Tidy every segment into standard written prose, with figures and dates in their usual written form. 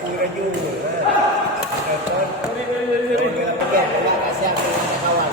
คุยกันอยู่แก่ระยะกระแสเป็นkawan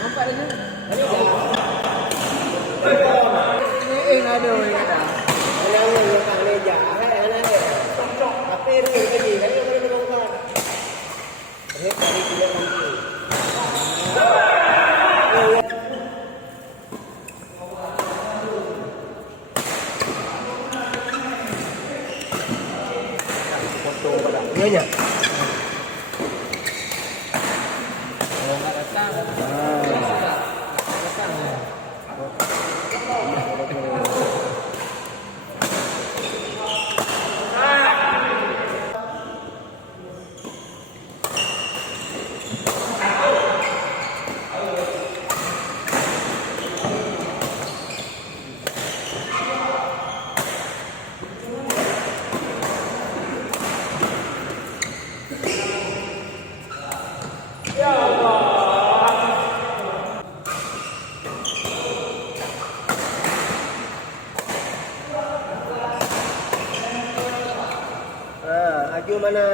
Nampak dah ni. Ada orang kata. Yang letak meja, tapi ini lagi, kan yang boleh berubah. Ini tadi tidak mampu. Foto pada dia. Nak datang. Datang. Aju mana?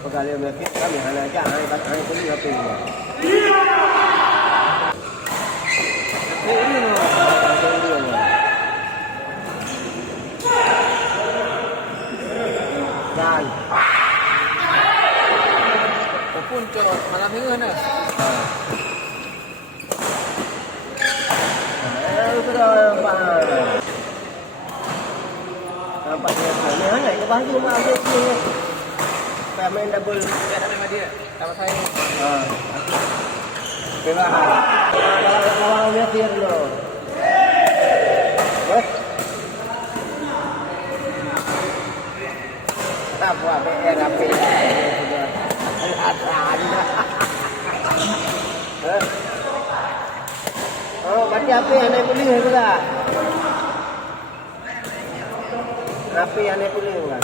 Pegang dia punya fit kami hana aja, hai pun dia tu. Ini no. Dan Pun ke malam minggu ni. Nampak dia ni hangat ke baju mak dia ni. Saya main double Sama dia. Sama saya. Memang. Kalau dia tiar lo. Apa BR apa Oh, baca apa yang anda boleh ke tak? Apa yang anda boleh kan?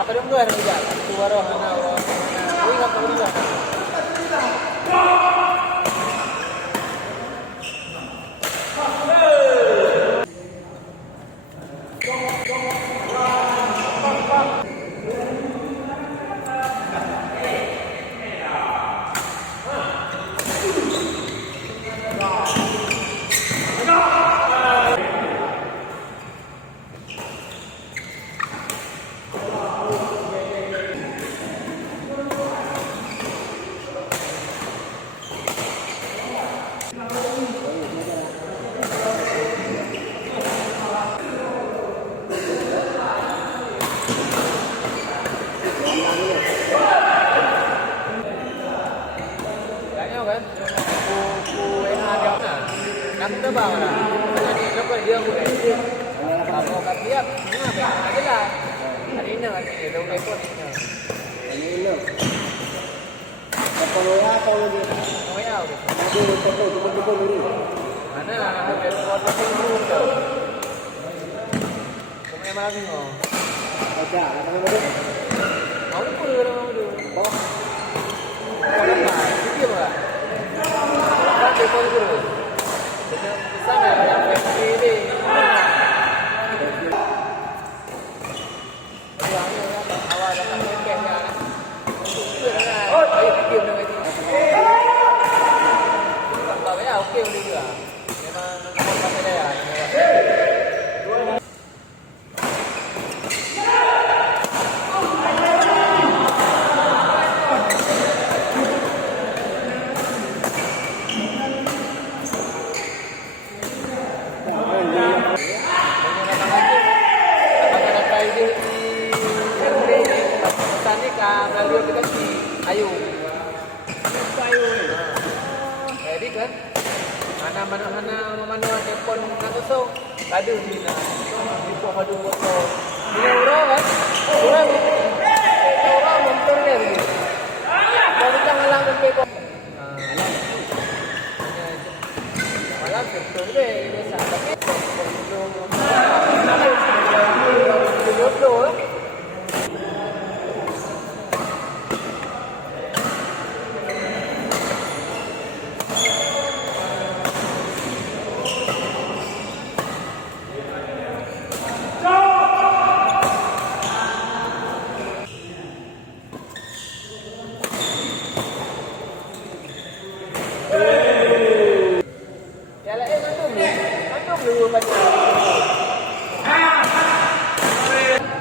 Apa dia buat ni dah? Suara mana orang? Ini apa dia? Kan terbang lah. Jadi siapa dia boleh. Kalau kat dia, ada lah. Hari ini kan dia dah rekod ni. Ini. Kalau ya kalau dia. Oh ya. Dia cuba dulu. Mana ada rekod dulu tu. Kau malam ni oh. Ada, apa nama dia? Mau pun orang tu. Oh. Kalau tak, dia apa? Tak rekod dulu. Dengan sana yang versi ini. Awal datang kekek kan. dia boleh juga. Memang nomor pakai dia. Melalui aplikasi Ayu. Jadi kan mana telefon nak kosong ada di buat padu foto. Ini orang kan? Orang motor dia ni. Kalau kita ngalang ke pekok. Malam betul dia biasa tapi betul.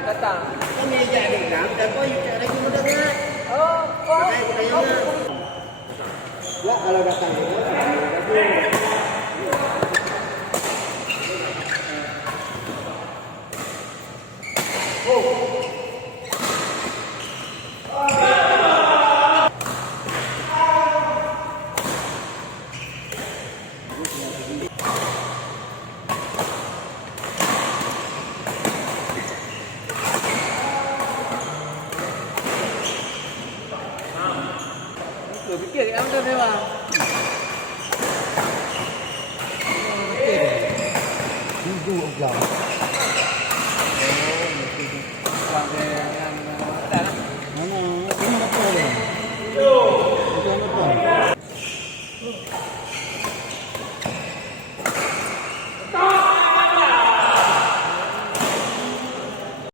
Datang. Có nghe dạ điện đảm đã có gì ở đây cũng có đó. Có. Quá là datang. Tôi fikir yang tu memang. Itu ulang. Mana? Ini apa ni? Itu apa?